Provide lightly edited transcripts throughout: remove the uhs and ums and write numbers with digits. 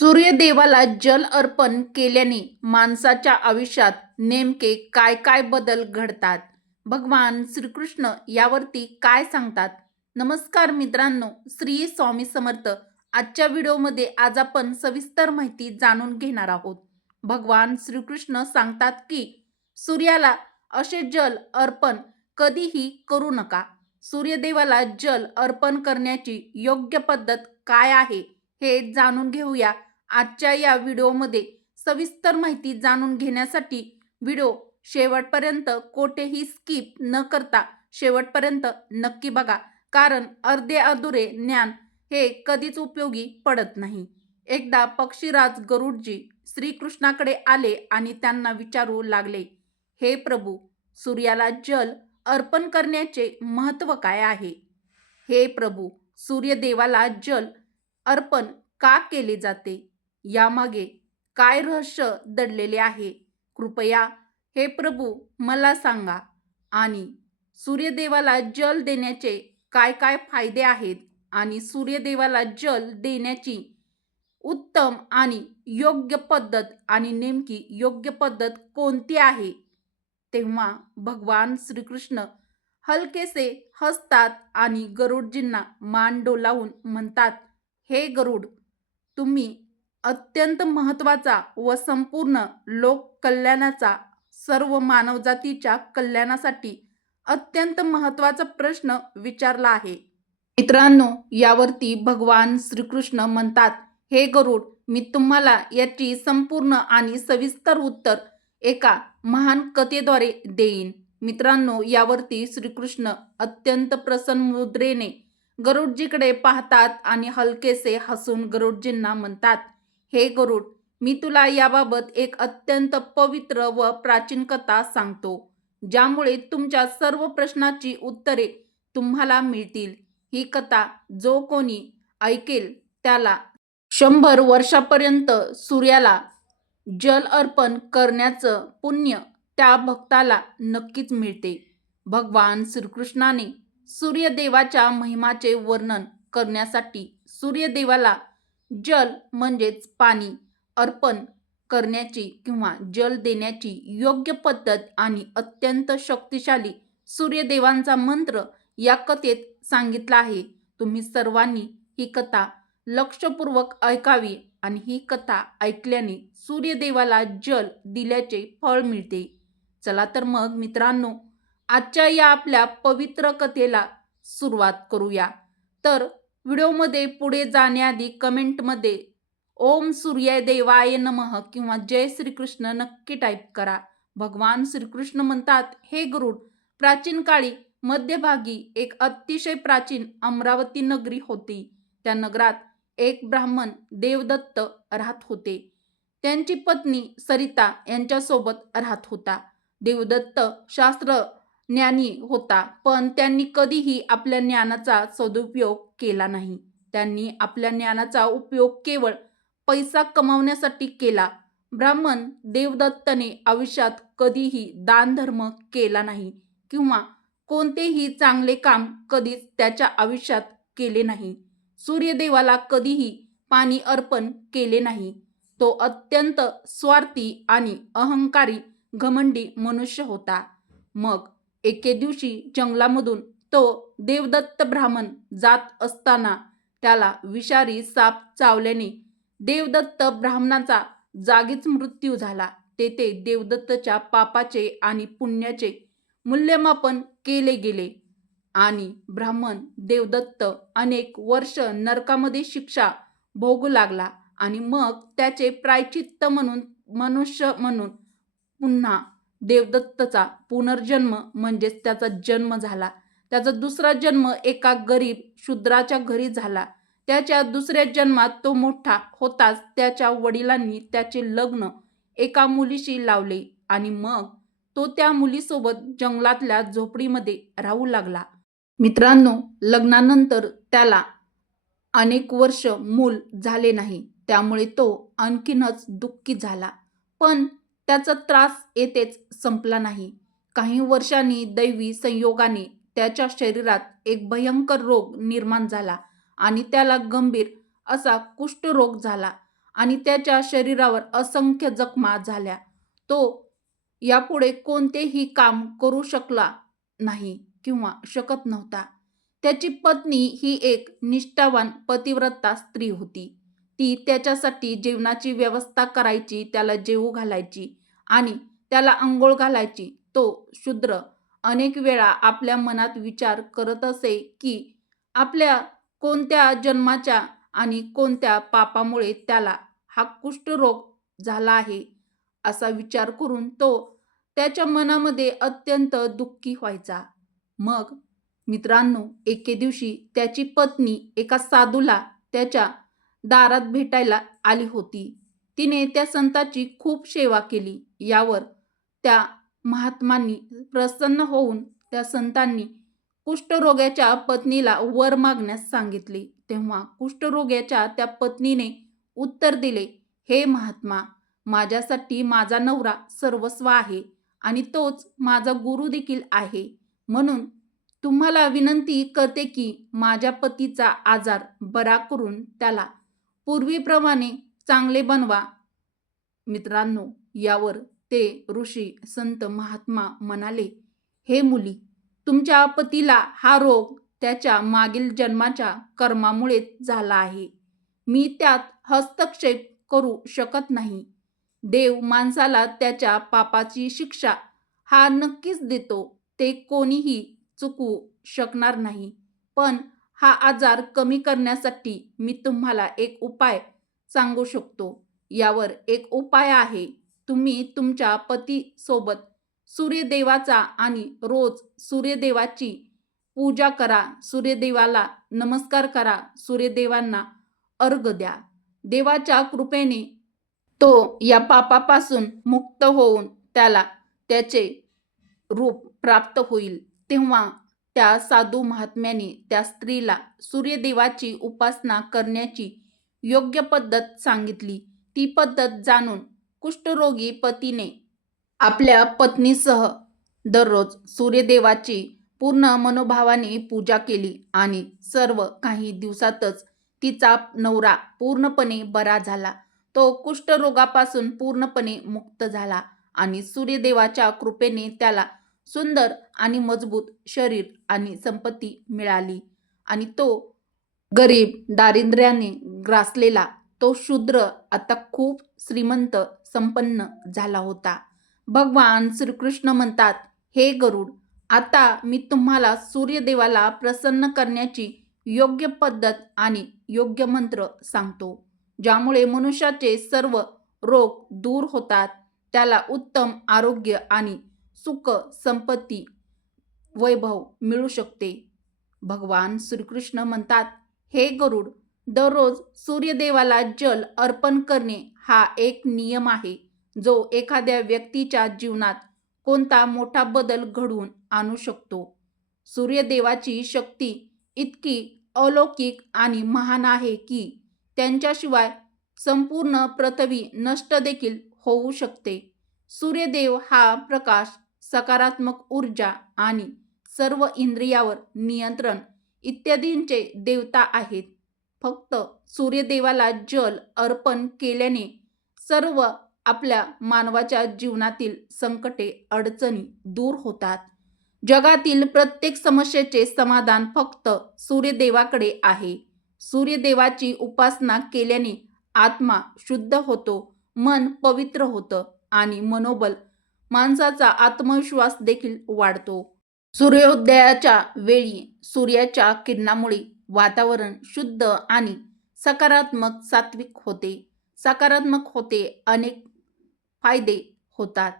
सूर्यदेवाला जल अर्पण केल्याने माणसाच्या आयुष्यात नेमके काय काय बदल घडतात? भगवान श्रीकृष्ण यावरती काय सांगतात? नमस्कार मित्रांनो, श्री स्वामी समर्थ. आजच्या व्हिडिओमध्ये आज आपण सविस्तर माहिती जाणून घेणार आहोत. भगवान श्रीकृष्ण सांगतात की सूर्याला असे जल अर्पण कधीही करू नका. सूर्यदेवाला जल अर्पण करण्याची योग्य पद्धत काय आहे हे जाणून घेऊया. आजच्या या व्हिडिओमध्ये सविस्तर माहिती जाणून घेण्यासाठी व्हिडिओ शेवटपर्यंत कोठेही स्किप न करता शेवटपर्यंत नक्की बघा, कारण अर्धे अधुरे ज्ञान हे कधीच उपयोगी पडत नाही. एकदा पक्षीराज गरुडजी श्रीकृष्णाकडे आले आणि त्यांना विचारू लागले, हे प्रभू, सूर्याला जल अर्पण करण्याचे महत्त्व काय आहे? हे प्रभू, सूर्यदेवाला जल अर्पण का केले जाते? यामागे काय रहस्य दडलेले आहे? कृपया हे प्रभू मला सांगा. आणि सूर्यदेवाला जल देण्याचे काय काय फायदे आहेत आणि सूर्यदेवाला जल देण्याची उत्तम आणि योग्य पद्धत आणि नेमकी योग्य पद्धत कोणती आहे? तेव्हा भगवान श्रीकृष्ण हलकेसे हसतात आणि गरुडजींना मान डोलावून म्हणतात, हे गरुड, तुम्ही अत्यंत महत्त्वाचा व संपूर्ण लोक कल्याणाचा, सर्व मानवजातीच्या कल्याणासाठी अत्यंत महत्त्वाचा प्रश्न विचारला आहे. मित्रांनो, यावरती भगवान श्रीकृष्ण म्हणतात, हे गरुड, मी तुम्हाला याची संपूर्ण आणि सविस्तर उत्तर एका महान कथेद्वारे देईन. मित्रांनो, यावरती श्रीकृष्ण अत्यंत प्रसन्न मुद्रेने गरुडजीकडे पाहतात आणि हलकेसे हसून गरुडजींना म्हणतात, हे गरुड, मी तुला याबाबत एक अत्यंत पवित्र व प्राचीन कथा सांगतो, ज्यामुळे तुमच्या सर्व प्रश्नाची उत्तरे तुम्हाला मिळतील. ही कथा जो कोणी ऐकेल त्याला 100 वर्षापर्यंत सूर्याला जल अर्पण करण्याचं पुण्य त्या भक्ताला नक्कीच मिळते. भगवान श्रीकृष्णाने सूर्यदेवाच्या महिमाचे वर्णन करण्यासाठी सूर्यदेवाला जल म्हणजेच पाणी अर्पण करण्याची किंवा जल देण्याची योग्य पद्धत आणि अत्यंत शक्तिशाली सूर्यदेवांचा मंत्र या कथेत सांगितला आहे. तुम्ही सर्वांनी ही कथा लक्षपूर्वक ऐकावी आणि ही कथा ऐकल्याने सूर्यदेवाला जल दिल्याचे फळ मिळते. चला तर मग मित्रांनो, आजच्या या आपल्या पवित्र कथेला सुरुवात करूया. तर व्हिडिओमध्ये पुढे जाण्याआधी कमेंटमध्ये ओम सूर्य देवाय नमः किंवा जय श्रीकृष्ण नक्की टाईप करा. भगवान श्रीकृष्ण म्हणतात, हे गरुड, प्राचीन काळी मध्यभागी एक अतिशय प्राचीन अमरावती नगरी होती. त्या नगरात एक ब्राह्मण देवदत्त राहत होते. त्यांची पत्नी सरिता यांच्यासोबत राहत होता. देवदत्त शास्त्र ज्ञानी होता, पण त्यांनी कधीही आपल्या ज्ञानाचा सदुपयोग केला नाही. त्यांनी आपल्या ज्ञानाचा उपयोग केवळ पैसा कमावण्यासाठी केला. ब्राह्मण देवदत्तने आयुष्यात कधीही दानधर्म केला नाही किंवा कोणतेही चांगले काम कधीच त्याच्या आयुष्यात केले नाही. सूर्यदेवाला कधीही पाणी अर्पण केले नाही. तो अत्यंत स्वार्थी आणि अहंकारी घमंडी मनुष्य होता. मग एके दिवशी जंगलामधून तो देवदत्त ब्राह्मण जात असताना त्याला विषारी साप चावल्याने देवदत्त ब्राह्मणाचा जागीच मृत्यू झाला. तेथे देवदत्तच्या पापाचे आणि पुण्याचे मूल्यमापन केले गेले आणि ब्राह्मण देवदत्त अनेक वर्ष नरकामध्ये शिक्षा भोगू लागला आणि मग त्याचे प्रायचित्त म्हणून मनुष्य म्हणून पुन्हा देवदत्तचा पुनर्जन्म म्हणजेच त्याचा जन्म झाला. त्याचा दुसरा जन्म एका गरीब शूद्राच्या घरी झाला. त्याच्या दुसऱ्या जन्मात तो मोठा होताच त्याच्या वडिलांनी त्याचे लग्न एका मुलीशी लावले आणि मग तो त्या मुलीसोबत जंगलातल्या झोपडीमध्ये राहू लागला. मित्रांनो, लग्नानंतर त्याला अनेक वर्ष मूल झाले नाही, त्यामुळे तो आणखीनच दुःखी झाला. पण त्याचा त्रास येथेच संपला नाही. काही वर्षांनी दैवी संयोगाने त्याच्या शरीरात एक भयंकर रोग निर्माण झाला आणि त्याला गंभीर असा कुष्ठरोग झाला आणि त्याच्या शरीरावर असंख्य जखमा झाल्या. तो यापुढे कोणतेही काम करू शकला नाही किंवा शकत नव्हता. त्याची पत्नी ही एक निष्ठावान पतिव्रता स्त्री होती. ती त्याच्यासाठी जेवणाची व्यवस्था करायची, त्याला जेवू घालायची आणि त्याला अंघोळ घालायची. तो शूद्र अनेक वेळा आपल्या मनात विचार करत असे की आपल्या कोणत्या जन्माच्या आणि कोणत्या पापामुळे त्याला हा कुष्ठरोग झाला आहे. असा विचार करून तो त्याच्या मनामध्ये अत्यंत दुःखी व्हायचा. मग मित्रांनो, एके दिवशी त्याची पत्नी एका साधूला त्याच्या दारात भेटायला आली होती. तिने त्या संताची खूप सेवा केली. यावर त्या महात्मांनी प्रसन्न होऊन त्या संतांनी कुष्ठरोग्याच्या पत्नीला वर मागण्यास सांगितले. तेव्हा कुष्ठरोग्याच्या त्या पत्नीने उत्तर दिले, हे महात्मा, माझ्यासाठी माझा नवरा सर्वस्व आहे आणि तोच माझा गुरु देखील आहे. म्हणून तुम्हाला विनंती करते की माझ्या पतीचा आजार बरा करून त्याला पूर्वीप्रमाणे चांगले बनवा. मित्रांनो, यावर ते ऋषी संत महात्मा म्हणाले, हे मुली, तुमच्या पतीला हा रोग त्याच्या मागील जन्माच्या कर्मामुळे झाला आहे. मी त्यात हस्तक्षेप करू शकत नाही. देव माणसाला त्याच्या पापाची शिक्षा हा नक्कीच देतो, ते कोणीही चुकवू शकणार नाही. पण हा आजार कमी करण्यासाठी मी तुम्हाला एक उपाय सांगू शकतो. यावर एक उपाय आहे, तुम्ही तुमच्या पतीसोबत सूर्यदेवाचा आणि रोज सूर्यदेवाची पूजा करा, सूर्यदेवाला नमस्कार करा, सूर्यदेवांना अर्घ्य द्या. देवाच्या कृपेने तो या पापापासून मुक्त होऊन त्याला त्याचे रूप प्राप्त होईल. तेव्हा त्या साधू महात्म्याने त्या स्त्रीला सूर्यदेवाची उपासना करण्याची योग्य पद्धत सांगितली. ती पद्धत जाणून कुष्ठरोगी पतीने आपल्या पत्नीसह दररोज सूर्यदेवाची पूर्ण मनोभावाने पूजा केली आणि सर्व काही दिवसातच तिचा नवरा पूर्णपणे बरा झाला. तो कुष्ठरोगापासून पूर्णपणे मुक्त झाला आणि सूर्यदेवाच्या कृपेने त्याला सुंदर आणि मजबूत शरीर आणि संपत्ती मिळाली आणि तो गरीब, दारिद्र्याने ग्रासलेला तो शूद्र आता खूप श्रीमंत, संपन्न झाला होता. भगवान श्रीकृष्ण म्हणतात, हे गरुड, आता मी तुम्हाला सूर्यदेवाला प्रसन्न करण्याची योग्य पद्धत आणि योग्य मंत्र सांगतो, ज्यामुळे मनुष्याचे सर्व रोग दूर होतात, त्याला उत्तम आरोग्य आणि सुख, संपत्ती, वैभव मिळू शकते. भगवान श्रीकृष्ण म्हणतात, हे गरुड, दररोज सूर्यदेवाला जल अर्पण करणे हा एक नियम आहे, जो एखाद्या व्यक्तीच्या जीवनात कोणता मोठा बदल घडवून आणू शकतो. सूर्यदेवाची शक्ती इतकी अलौकिक आणि महान आहे की त्यांच्याशिवाय संपूर्ण पृथ्वी नष्ट देखील होऊ शकते. सूर्यदेव हा प्रकाश, सकारात्मक ऊर्जा आणि सर्व इंद्रियावर नियंत्रण इत्यादींचे देवता आहेत. फक्त सूर्यदेवाला जल अर्पण केल्याने सर्व आपल्या मानवाच्या जीवनातील संकटे, अडचणी दूर होतात. जगातील प्रत्येक समस्येचे समाधान फक्त सूर्यदेवाकडे आहे. सूर्यदेवाची उपासना केल्याने आत्मा शुद्ध होतो, मन पवित्र होतं आणि मनोबल, माणसाचा आत्मविश्वास देखील वाढतो. सूर्योदयाच्या वेळी सूर्याच्या किरणामुळे वातावरण शुद्ध आणि सकारात्मक, सात्विक होते. सकारात्मक होते, अनेक फायदे होतात.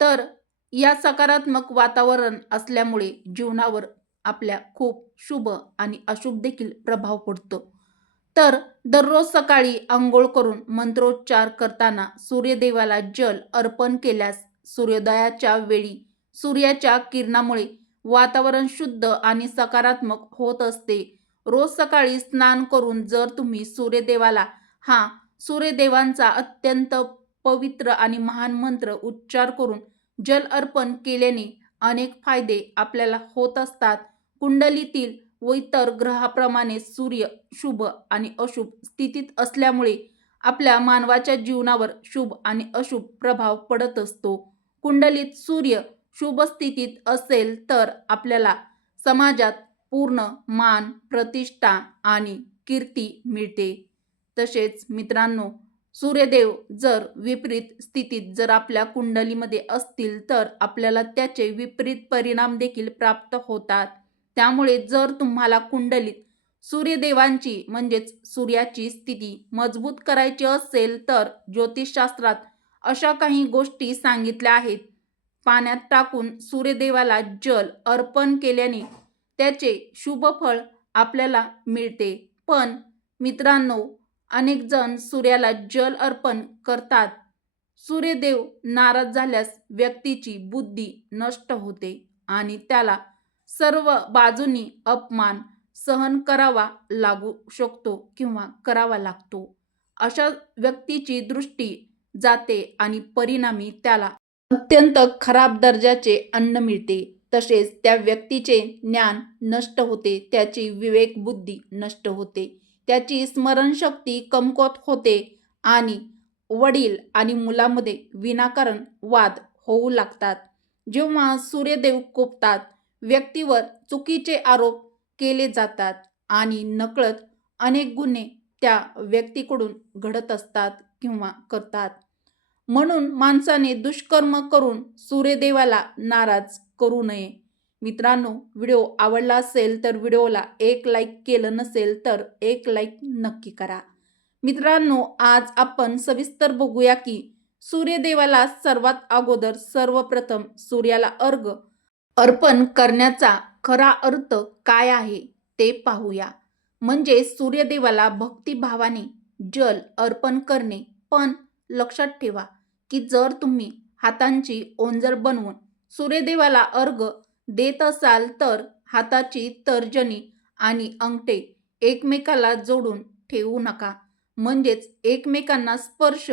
तर या सकारात्मक वातावरण असल्यामुळे जीवनावर आपल्या खूप शुभ आणि अशुभ देखील प्रभाव पडतो. तर दररोज सकाळी अंघोळ करून मंत्रोच्चार करताना सूर्यदेवाला जल अर्पण केल्यास सूर्योदयाच्या वेळी सूर्याच्या किरणामुळे वातावरण शुद्ध आणि सकारात्मक होत असते. रोज सकाळी स्नान करून जर तुम्ही सूर्यदेवाला हा सूर्यदेवांचा अत्यंत पवित्र आणि महान मंत्र उच्चार करून जल अर्पण केल्याने अनेक फायदे आपल्याला होत असतात. कुंडलीतील व इतर ग्रहाप्रमाणे सूर्य शुभ आणि अशुभ स्थितीत असल्यामुळे आपल्या मानवाच्या जीवनावर शुभ आणि अशुभ प्रभाव पडत असतो. कुंडलीत सूर्य शुभ स्थितीत असेल तर आपल्याला समाजात पूर्ण मान, प्रतिष्ठा आणि कीर्ती मिळते. तसेच मित्रांनो, सूर्यदेव जर विपरीत स्थितीत जर आपल्या कुंडलीमध्ये असतील तर आपल्याला त्याचे विपरीत परिणाम देखील प्राप्त होतात. त्यामुळे जर तुम्हाला कुंडलीत सूर्यदेवांची म्हणजेच सूर्याची स्थिती मजबूत करायची असेल तर ज्योतिषशास्त्रात अशा काही गोष्टी सांगितल्या आहेत. पाण्यात टाकून सूर्यदेवाला जल अर्पण केल्याने त्याचे शुभ फळ आपल्याला मिळते. पण मित्रांनो, अनेक जण सूर्याला जल अर्पण करतात. सूर्यदेव नाराज झाल्यास व्यक्तीची बुद्धी नष्ट होते आणि त्याला सर्व बाजूनी अपमान सहन करावा लागू शकतो किंवा करावा लागतो. अशा व्यक्तीची दृष्टी जाते आणि परिणामी त्याला अत्यंत खराब दर्जाचे अन्न मिळते. तसेच त्या व्यक्तीचे ज्ञान नष्ट होते, त्याची विवेकबुद्धी नष्ट होते, त्याची स्मरणशक्ती कमकुवत होते आणि वडील आणि मुलामध्ये विनाकारण वाद होऊ लागतात. जेव्हा सूर्यदेव कोपतात, व्यक्तीवर चुकीचे आरोप केले जातात आणि नकळत अनेक गुन्हे त्या व्यक्तीकडून घडत असतात किंवा करतात. म्हणून माणसाने दुष्कर्म करून सूर्यदेवाला नाराज करू नये. मित्रांनो, व्हिडिओ आवडला असेल तर व्हिडिओला एक लाईक, केलं नसेल तर एक लाईक नक्की करा. मित्रांनो, आज आपण सविस्तर बघूया की सूर्यदेवाला सर्वात अगोदर सर्वप्रथम सूर्याला अर्घ्य अर्पण करण्याचा खरा अर्थ काय आहे ते पाहूया. म्हणजे सूर्यदेवाला भक्तिभावाने जल अर्पण करणे. पण लक्षात ठेवा की जर तुम्ही हातांची ओंजळ बनवून सूर्यदेवाला अर्घ्य देत असाल तर हाताची तर्जनी आणि अंगठे एकमेकाला जोडून ठेवू नका. म्हणजेच एकमेकांना स्पर्श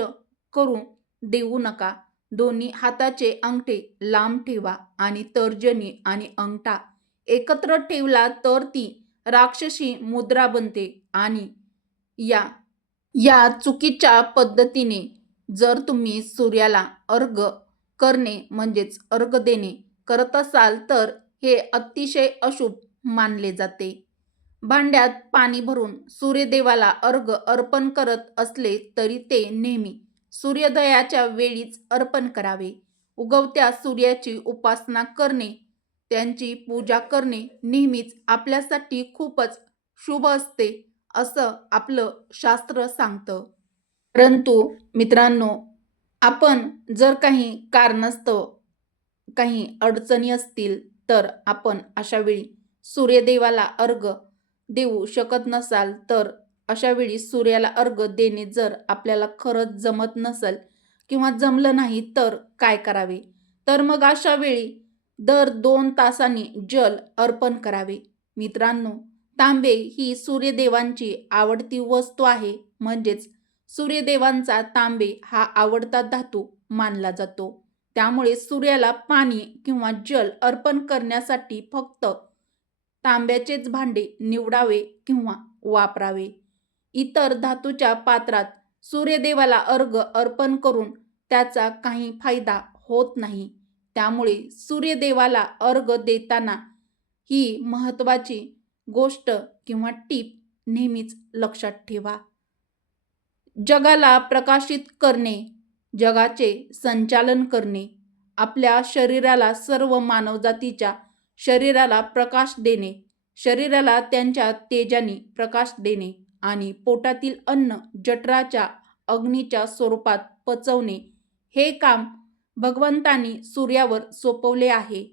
करू देऊ नका. दोन्ही हाताचे अंगठे लांब ठेवा आणि तर्जनी आणि अंगठा एकत्र ठेवला तर ती राक्षसी मुद्रा बनते आणि या चुकीच्या पद्धतीने जर तुम्ही सूर्याला अर्घ्य करणे म्हणजेच अर्घ्य देणे करत असाल तर हे अतिशय अशुभ मानले जाते. भांड्यात पाणी भरून सूर्यदेवाला अर्घ्य अर्पण करत असले तरी ते नेहमी सूर्योदयाच्या वेळीच अर्पण करावे. उगवत्या सूर्याची उपासना करणे, त्यांची पूजा करणे नेहमीच आपल्यासाठी खूपच शुभ असते असं आपलं शास्त्र सांगतं. परंतु मित्रांनो, आपण जर काही कारणास्तव काही अडचणी असतील तर आपण अशा वेळी सूर्यदेवाला अर्घ्य देऊ शकत नसाल तर अशा वेळी सूर्याला अर्घ्य देणे जर आपल्याला खरंच जमत नसेल किंवा जमलं नाही तर काय करावे? तर मग अशा वेळी दर 2 तासांनी जल अर्पण करावे. मित्रांनो, तांबे ही सूर्यदेवांची आवडती वस्तू आहे. म्हणजेच सूर्यदेवांचा तांबे हा आवडता धातू मानला जातो. त्यामुळे सूर्याला पाणी किंवा जल अर्पण करण्यासाठी फक्त तांब्याचेच भांडे निवडावे किंवा वापरावे. इतर धातूच्या पात्रात सूर्यदेवाला अर्घ्य अर्पण करून त्याचा काही फायदा होत नाही. त्यामुळे सूर्यदेवाला अर्घ्य देताना ही महत्त्वाची गोष्ट किंवा टीप नेहमीच लक्षात ठेवा. जगाला प्रकाशित करणे, जगाचे संचालन करणे, आपल्या शरीराला, सर्व मानवजातीच्या शरीराला प्रकाश देणे, शरीराला त्यांच्या तेजाने प्रकाश देणे आणि पोटातील अन्न जठराच्या अग्नीच्या स्वरूपात पचवणे हे काम भगवंतांनी सूर्यावर सोपवले आहे.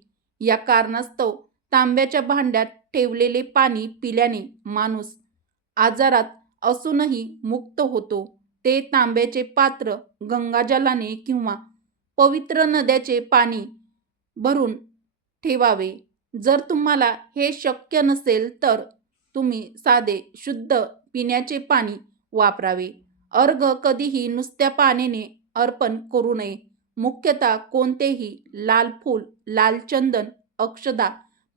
या कारणास्तव तांब्याच्या भांड्यात ठेवलेले पाणी पिल्याने माणूस आजारात असूनही मुक्त होतो. ते तांब्याचे पात्र गंगाजलाने किंवा पवित्र नद्याचे पाणी भरून ठेवावे. जर तुम्हाला हे शक्य नसेल तर तुम्ही साधे शुद्ध पिण्याचे पाणी वापरावे. अर्घ्य कधीही नुसत्या पाण्याने अर्पण करू नये. मुख्यतः कोणतेही लाल फूल, लाल चंदन, अक्षदा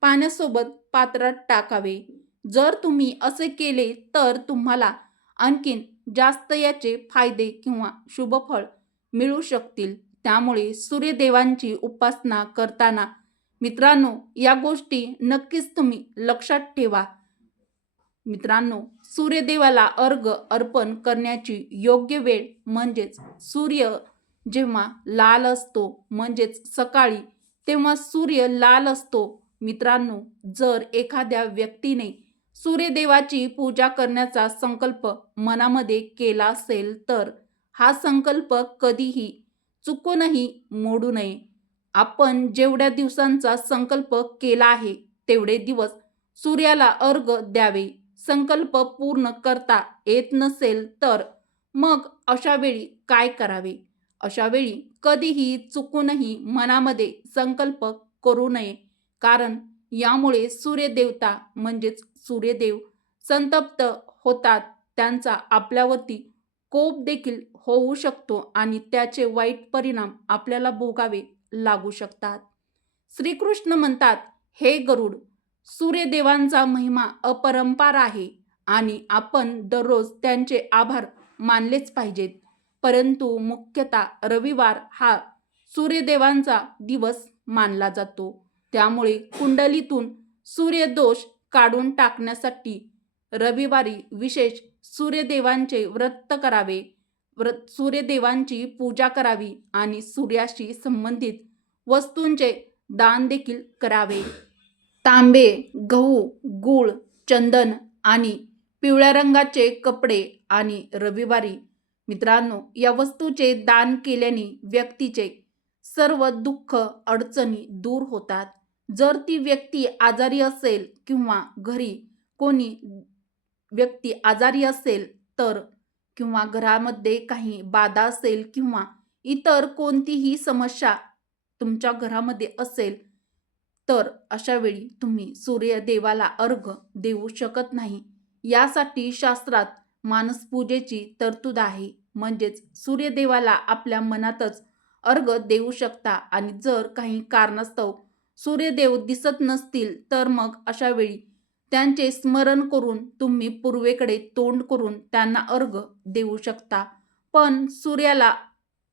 पाण्यासोबत पात्रात टाकावे. जर तुम्ही असे केले तर तुम्हाला आणखीन जास्त याचे फायदे किंवा शुभफळ मिळू शकतील. त्यामुळे सूर्यदेवांची उपासना करताना मित्रांनो या गोष्टी नक्कीच तुम्ही लक्षात ठेवा. मित्रांनो, सूर्यदेवाला अर्घ्य अर्पण करण्याची योग्य वेळ म्हणजेच सूर्य जेव्हा लाल असतो म्हणजेच सकाळी, तेव्हा सूर्य लाल असतो. मित्रांनो, जर एखाद्या व्यक्तीने सूर्यदेवाची पूजा करण्याचा संकल्प मनामध्ये केला असेल तर हा संकल्प कधीही चुकूनही मोडू नये. आपण जेवढ्या दिवसांचा संकल्प केला आहे तेवढे दिवस सूर्याला अर्घ्य द्यावे. संकल्प पूर्ण करता येत नसेल तर मग अशा वेळी काय करावे? अशा वेळी कधीही चुकूनही मनामध्ये संकल्प करू नये, कारण यामुळे सूर्यदेवता म्हणजेच सूर्यदेव संतप्त होतात. त्यांचा आपल्यावरती कोप देखील होऊ शकतो आणि त्याचे वाईट परिणाम आपल्याला भोगावे लागू शकतात. श्रीकृष्ण म्हणतात, हे गरुड, सूर्यदेवांचा महिमा अपरंपार आहे आणि आपण दररोज त्यांचे आभार मानलेच पाहिजेत. परंतु मुख्यतः रविवार हा सूर्यदेवांचा दिवस मानला जातो. त्यामुळे कुंडलीतून सूर्यदोष काढून टाकण्यासाठी रविवारी विशेष सूर्यदेवांचे व्रत करावे. सूर्यदेवांची पूजा करावी आणि सूर्याशी संबंधित वस्तूंचे दान देखील करावे. तांबे, गहू, गूळ, चंदन आणि पिवळ्या रंगाचे कपडे आणि रविवारी मित्रांनो या वस्तूचे दान केल्याने व्यक्तीचे सर्व दुःख अडचणी दूर होतात. जर ती व्यक्ती आजारी असेल किंवा घरी कोणी व्यक्ती आजारी असेल तर किंवा घरामध्ये काही बाधा असेल किंवा इतर कोणतीही समस्या तुमच्या घरामध्ये असेल तर अशा वेळी तुम्ही सूर्यदेवाला अर्घ्य देऊ शकत नाही. यासाठी शास्त्रात मानसपूजेची तरतूद आहे. म्हणजेच सूर्यदेवाला आपल्या मनातच अर्घ्य देऊ शकता आणि जर काही कारणास्तव सूर्यदेव दिसत नसतील तर मग अशा वेळी त्यांचे स्मरण करून तुम्ही पूर्वेकडे तोंड करून त्यांना अर्घ्य देऊ शकता. पण सूर्याला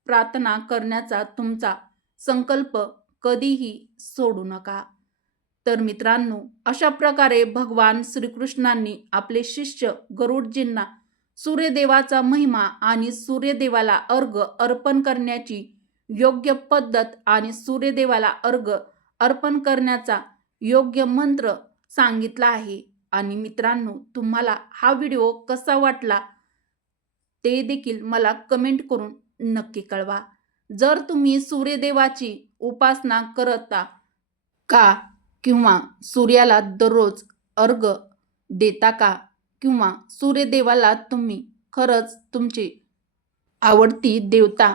प्रार्थना करण्याचा तुमचा संकल्प कधीही सोडू नका. तर मित्रांनो, अशा प्रकारे भगवान श्रीकृष्णांनी आपले शिष्य गरुडजींना सूर्यदेवाचा महिमा आणि सूर्यदेवाला अर्घ्य अर्पण करण्याची योग्य पद्धत आणि सूर्यदेवाला अर्घ्य अर्पण करण्याचा योग्य मंत्र सांगितला आहे. आणि मित्रांनो, तुम्हाला हा व्हिडिओ कसा वाटला ते देखील मला कमेंट करून नक्की कळवा. जर तुम्ही सूर्यदेवाची उपासना करता का किंवा सूर्याला दररोज अर्घ्य देता का किंवा सूर्यदेवाला तुम्ही खरंच तुमची आवडती देवता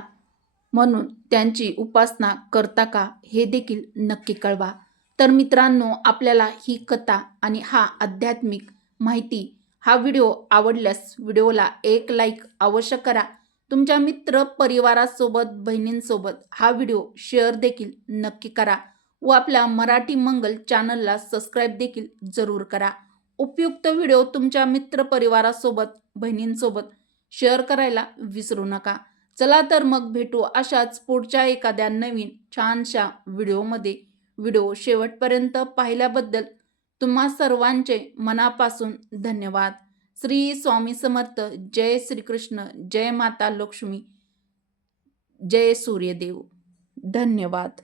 म्हणून त्यांची उपासना करता का हे देखील नक्की कळवा. तर मित्रांनो, आपल्याला ही कथा आणि हा आध्यात्मिक माहिती हा व्हिडिओ आवडल्यास व्हिडिओला एक लाईक अवश्य करा. तुमच्या मित्र परिवारासोबत बहिणींसोबत हा व्हिडिओ शेअर देखील नक्की करा व आपल्या मराठी मंगल चॅनलला सबस्क्राईब देखील जरूर करा. उपयुक्त व्हिडिओ तुमच्या मित्र परिवारासोबत बहिणींसोबत शेअर करायला विसरू नका. चला तर मग भेटू अशाच पुढच्या एखाद्या नवीन छानशा व्हिडिओमध्ये. व्हिडिओ शेवटपर्यंत पाहिल्याबद्दल तुम्हा सर्वांचे मनापासून धन्यवाद. श्री स्वामी समर्थ. जय श्रीकृष्ण. जय माता लक्ष्मी. जय सूर्यदेव. धन्यवाद.